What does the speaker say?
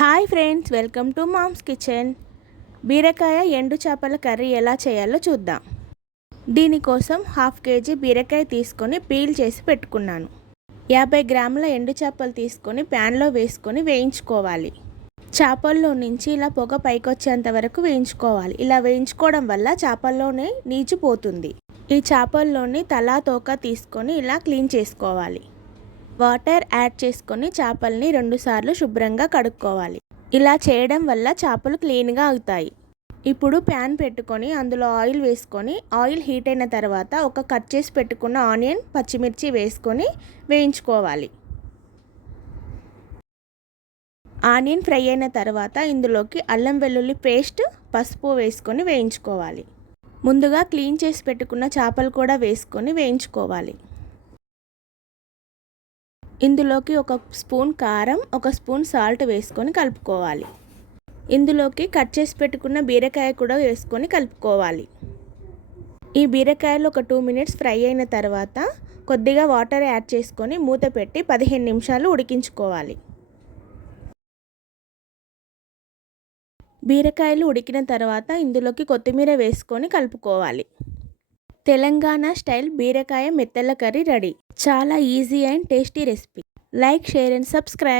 Hi friends, welcome to mom's kitchen. బీరకాయ ఎండు చేపల కర్రీ ఎలా చేయాలో చూద్దాం. దీనికోసం 1/2 కేజీ బీరకాయ తీసుకొని పీల్ చేసి పెట్టుకున్నాను. 50 గ్రాముల ఎండు చేపలు తీసుకొని ప్యాన్లో వేసుకొని వేయించుకోవాలి. చేపల్లో నుంచి ఇలా పొగ పైకొచ్చేంత వరకు వేయించుకోవాలి. ఇలా వేయించుకోవడం వల్ల చేపల్లోనే నీచు పోతుంది. ఈ చేపల్లోని తలా తోక తీసుకొని ఇలా క్లీన్ చేసుకోవాలి. వాటర్ యాడ్ చేసుకొని చేపల్ని 2 సార్లు శుభ్రంగా కడుక్కోవాలి. ఇలా చేయడం వల్ల చేపలు క్లీన్గా అవుతాయి. ఇప్పుడు ప్యాన్ పెట్టుకొని అందులో ఆయిల్ వేసుకొని ఆయిల్ హీట్ అయిన తర్వాత ఒక కట్ చేసి పెట్టుకున్న ఆనియన్, పచ్చిమిర్చి వేసుకొని వేయించుకోవాలి. ఆనియన్ ఫ్రై అయిన తర్వాత ఇందులోకి అల్లం వెల్లుల్లి పేస్ట్, పసుపు వేసుకొని వేయించుకోవాలి. ముందుగా క్లీన్ చేసి పెట్టుకున్న చేపలు కూడా వేసుకొని వేయించుకోవాలి. ఇందులోకి 1 స్పూన్ కారం, 1 స్పూన్ సాల్ట్ వేసుకొని కలుపుకోవాలి. ఇందులోకి కట్ చేసి పెట్టుకున్న బీరకాయ కూడా వేసుకొని కలుపుకోవాలి. ఈ బీరకాయలు ఒక 2 మినిట్స్ ఫ్రై అయిన తర్వాత కొద్దిగా వాటర్ యాడ్ చేసుకొని మూత పెట్టి 15 నిమిషాలు ఉడికించుకోవాలి. బీరకాయలు ఉడికిన తర్వాత ఇందులోకి కొత్తిమీర వేసుకొని కలుపుకోవాలి. తెలంగాణ స్టైల్ బీరకాయ మెత్తల కర్రీ రెడీ. చాలా easy and tasty recipe. Like, share and subscribe.